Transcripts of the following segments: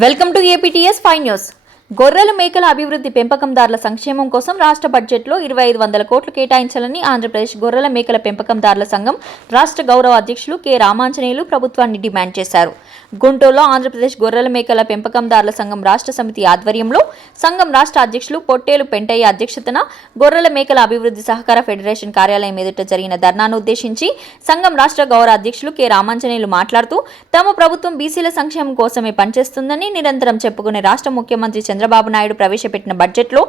welcome to APTS five news గొర్రెల మేకల అభివృద్ధి పెంపకందారుల సంక్షేమం కోసం రాష్ట్ర బడ్జెట్లో ఇరవై ఐదు వందల కోట్లు కేటాయించాలని ఆంధ్రప్రదేశ్ గొర్రెల మేకల పెంపకందారుల సంఘం రాష్ట్ర గౌరవ అధ్యక్షులు కె. రామాంజనేయులు ప్రభుత్వాన్ని డిమాండ్ చేశారు. గుంటూరులో ఆంధ్రప్రదేశ్ గొర్రెల మేకల పెంపకందారుల సంఘం రాష్ట్ర సమితి ఆధ్వర్యంలో సంఘం రాష్ట్ర అధ్యక్షులు పొట్టేలు పెంటయ్య అధ్యక్షతన గొర్రెల మేకల అభివృద్ధి సహకార ఫెడరేషన్ కార్యాలయం ఎదుట జరిగిన ధర్నాను ఉద్దేశించి సంఘం రాష్ట్ర గౌరవ అధ్యక్షులు కె. రామాంజనేయులు మాట్లాడుతూ తమ ప్రభుత్వం బీసీల సంక్షేమం కోసమే పనిచేస్తుందని నిరంతరం చెప్పుకునే రాష్ట్ర ముఖ్యమంత్రి చంద్ర చంద్రబాబు నాయుడు ప్రవేశపెట్టిన బడ్జెట్లో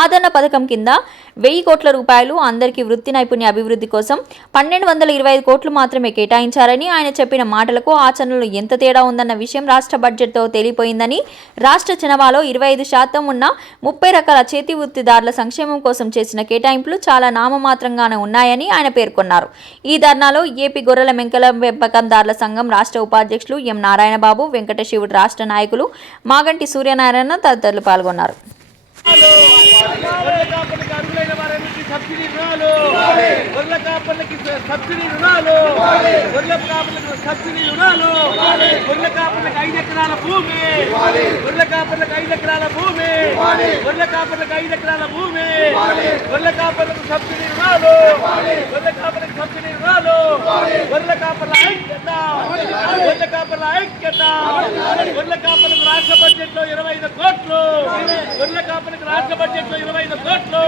ఆదరణ పథకం కింద వెయ్యి కోట్ల రూపాయలు అందరికీ వృత్తి నైపుణ్య అభివృద్ధి కోసం పన్నెండు వందల ఇరవై ఐదు కోట్లు మాత్రమే కేటాయించారని ఆయన చెప్పిన మాటలకు ఆచరణలో ఎంత తేడా ఉందన్న విషయం రాష్ట్ర బడ్జెట్తో తేలిపోయిందని రాష్ట్ర జనాభాలో ఇరవై ఐదు శాతం ఉన్న ముప్పై రకాల చేతి వృత్తిదారుల సంక్షేమం కోసం చేసిన కేటాయింపులు చాలా నామమాత్రంగానే ఉన్నాయని ఆయన పేర్కొన్నారు. ఈ ధర్నాలో ఏపీ గొర్రెల మెంకల పెంపకందారుల సంఘం రాష్ట్ర ఉపాధ్యక్షులు ఎం నారాయణబాబు వెంకటశివుడు రాష్ట్ర నాయకులు మాగంటి సూర్యనారాయణ తదితరులు పాల్గొన్నారు. గొర్రె కాపర్లకి అర్హులైన వారందరికీ సబ్సిడీ రుణాలు గొర్రెల కాపర్లకి సబ్సిడీ రుణాలు గొర్రెల కాపర్లకు సబ్సిడీ రుణాలు గొర్రెల కాపర్లకు ఐదు ఎకరాల భూమి గొర్రెల కాపర్లకు ఐదు ఎకరాల భూమి గొర్రెల కాపర్లకు ఐదు ఎకరాల భూమి గొర్రెల కాపర్లకు సబ్సిడీ రుణాలు గొర్రెల కాపర్లకు సబ్సిడీ రుణాలు. గొర్రెల కాపర్ల ఐక్యత! గొర్రెల కాపర్ల ఐక్యత! గొర్రెల కాపర్లకు రాష్ట్ర బడ్జెట్లో ఇరవై ఐదు కోట్లు! గొర్రెల కాపర్లకు రాష్ట్ర బడ్జెట్లో ఇరవై ఐదు కోట్లు!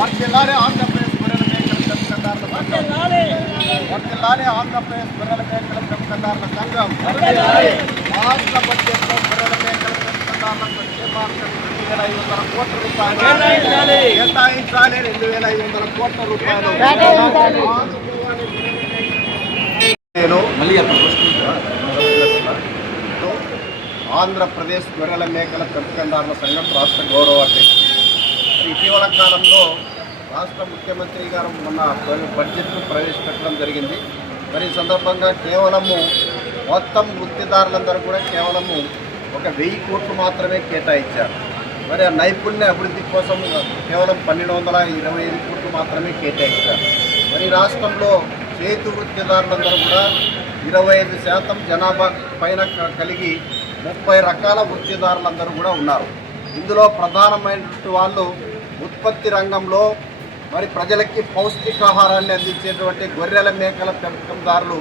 వర్ధిల్లాలి ఆంధ్రప్రదేశ్ గొర్రెల మేకల పెంపకందారుల సంఘం. వర్ధిల్లాలి ఆంధ్రప్రదేశ్ గొర్రెల మేకల పెంపకందారుల సంఘం. రాష్ట్ర బడ్జెట్లో గొర్రెల మేకల రెండు వేల ఐదు వందల కోట్ల రూపాయలు కేటాయించాలి. రెండు వేల ఐదు వందల కోట్ల రూపాయలు నేను ఆంధ్రప్రదేశ్ గొర్రెల మేకల పెంపకందారుల సంఘం రాష్ట్ర గౌరవ అధ్యక్షుడు ఇటీవల కాలంలో రాష్ట్ర ముఖ్యమంత్రి గారు మొన్న బడ్జెట్ను ప్రవేశపెట్టడం జరిగింది మరి సందర్భంగా కేవలము మొత్తం వృత్తిదారులందరూ కూడా కేవలము ఒక వెయ్యి కోట్లు మాత్రమే కేటాయించారు. మరి ఆ నైపుణ్య అభివృద్ధి కోసం కేవలం పన్నెండు వందల ఇరవై ఐదు కోట్లు మాత్రమే కేటాయించారు. మరి రాష్ట్రంలో చేతి వృత్తిదారులందరూ కూడా ఇరవై ఐదు శాతం జనాభా పైన కలిగి ముప్పై రకాల వృత్తిదారులందరూ కూడా ఉన్నారు. ఇందులో ప్రధానమైనటువంటి వాళ్ళు ఉత్పత్తి రంగంలో మరి ప్రజలకి పౌష్టికాహారాన్ని అందించేటువంటి గొర్రెల మేకల పెంపకందారులు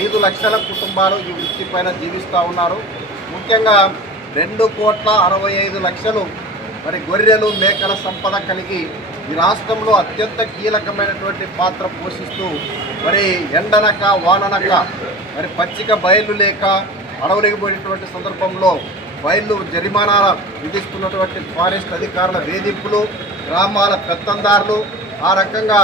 ఐదు లక్షల కుటుంబాలు ఈ వృత్తి పైన జీవిస్తూ ఉన్నారు. ముఖ్యంగా రెండు కోట్ల అరవై ఐదు లక్షలు మరి గొర్రెలు మేకల సంపద కలిగి ఈ రాష్ట్రంలో అత్యంత కీలకమైనటువంటి పాత్ర పోషిస్తూ మరి ఎండనక వాననక మరి పచ్చిక బయలు లేక అడవులకు పోయినటువంటి సందర్భంలో బయలు జరిమానాల విధిస్తున్నటువంటి ఫారెస్ట్ అధికారుల వేధింపులు గ్రామాల పెత్తందారులు ఆ రకంగా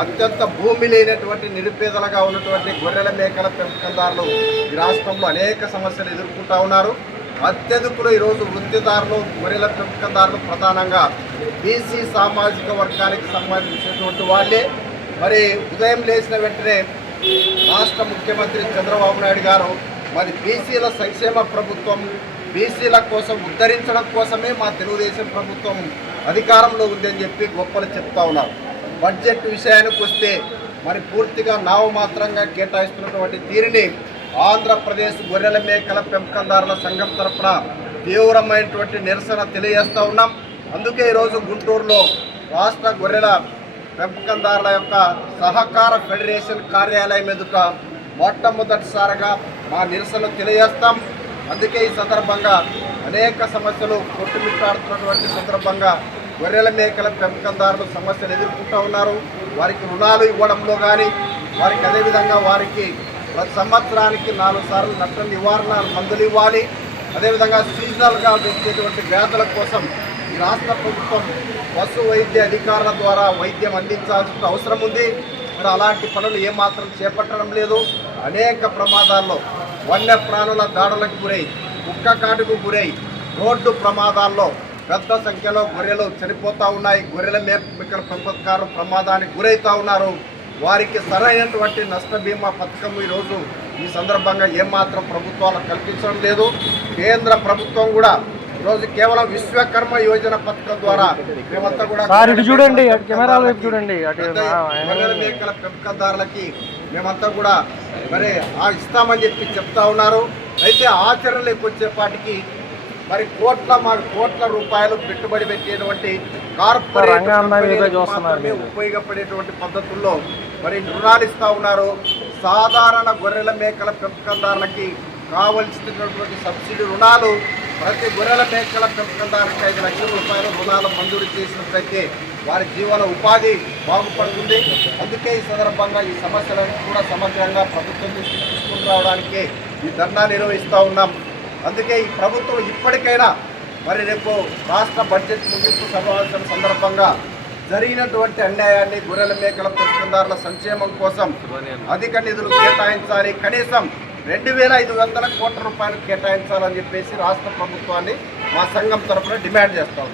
అత్యంత భూమి లేనటువంటి నిరుపేదలుగా ఉన్నటువంటి గొర్రెల మేకల పెంపకందారులు ఈ రాష్ట్రంలో అనేక సమస్యలు ఎదుర్కొంటా ఉన్నారు. అత్యధికులు ఈరోజు వృత్తిదారులు గొర్రెల పెంపకందారులు ప్రధానంగా బీసీ సామాజిక వర్గానికి సంబంధించినటువంటి వాళ్ళే. మరి ఉదయం లేచిన వెంటనే రాష్ట్ర ముఖ్యమంత్రి చంద్రబాబు నాయుడు గారు మరి బీసీల సంక్షేమ ప్రభుత్వం బీసీల కోసం ఉద్ధరించడం కోసమే మా తెలుగుదేశం ప్రభుత్వం అధికారంలో ఉందని చెప్పి గొప్పలు చెప్తా ఉన్నారు. బడ్జెట్ విషయానికి వస్తే మరి పూర్తిగా నామమాత్రంగా కేటాయిస్తున్నటువంటి తీరుని ఆంధ్రప్రదేశ్ గొర్రెల మేకల పెంపకందారుల సంఘం తరపున తీవ్రమైనటువంటి నిరసన తెలియజేస్తూ ఉన్నాం. అందుకే ఈరోజు గుంటూరులో రాష్ట్ర గొర్రెల పెంపకందారుల యొక్క సహకార ఫెడరేషన్ కార్యాలయం ఎదుట మొట్టమొదటిసారిగా మా నిరసన తెలియజేస్తాం. అందుకే ఈ సందర్భంగా అనేక సమస్యలు కొట్టుమిట్టాడుతున్నటువంటి సందర్భంగా గొర్రెల మేకల పెంపకందారులు సమస్యలు ఎదుర్కొంటూ ఉన్నారు. వారికి రుణాలు ఇవ్వడంలో కానీ వారికి అదేవిధంగా వారికి ప్రతి సంవత్సరానికి నాలుగు సార్లు నష్ట నివారణ మందులు ఇవ్వాలి. అదేవిధంగా సీజనల్గా వచ్చేటువంటి వ్యాధుల కోసం ఈ రాష్ట్ర ప్రభుత్వం పశు వైద్య అధికారుల ద్వారా వైద్యం అందించాల్సిన అవసరం ఉంది. మరి అలాంటి పనులు ఏమాత్రం చేపట్టడం లేదు. అనేక ప్రమాదాల్లో వన్య ప్రాణుల దాడులకు గురై కుక్క కాటుకు గురై రోడ్డు ప్రమాదాల్లో పెద్ద సంఖ్యలో గొర్రెలు చనిపోతూ ఉన్నాయి. గొర్రెల మేకల పెంపకాలు ప్రమాదానికి గురవుతూ ఉన్నారు. వారికి సరైనటువంటి నష్ట బీమా పథకం ఈరోజు ఈ సందర్భంగా ఏమాత్రం ప్రభుత్వాలు కల్పించడం లేదు. కేంద్ర ప్రభుత్వం కూడా ఈరోజు కేవలం విశ్వకర్మ యోజన పథకం ద్వారా మేమంతా కూడా చూడండి చూడండి మేకల పెంపకందారులకి మేమంతా కూడా మరి ఆ ఇస్తామని చెప్పి చెప్తా ఉన్నారు. అయితే ఆచరణలోకి వచ్చేపాటికి మరి కోట్ల మా కోట్ల రూపాయలు పెట్టుబడి పెట్టేటువంటి కార్పొరేట్ మాత్రమే మీరు. ఉపయోగపడేటువంటి పద్ధతుల్లో మరి రుణాలు ఇస్తా ఉన్నారు. సాధారణ గొర్రెల మేకల పెంపకందారులకి కావలసినటువంటి సబ్సిడీ రుణాలు ప్రతి గొర్రెల మేకల పెంపకందారునికి ఐదు లక్షల రూపాయల రుణాలు మంజూరు చేసినట్లయితే వారి జీవన ఉపాధి బాగుపడుతుంది. అందుకే ఈ సందర్భంగా ఈ సమస్యలను కూడా సమగ్రంగా ప్రభుత్వం దృష్టికి తీసుకుని రావడానికి ఈ ధర్నా నిర్వహిస్తూ ఉన్నాం. అందుకే ఈ ప్రభుత్వం ఇప్పటికైనా మరి రేపు రాష్ట్ర బడ్జెట్ ముగింపు సమావేశం సందర్భంగా జరిగినటువంటి అన్యాయాన్ని గొర్రెల మేకల పెంపకందారుల సంక్షేమం కోసం అధిక నిధులు కేటాయించాలి. కనీసం రెండు వేల ఐదు వందల కోట్ల రూపాయలు కేటాయించాలని చెప్పేసి రాష్ట్ర ప్రభుత్వాన్ని మా సంఘం తరఫున డిమాండ్ చేస్తాం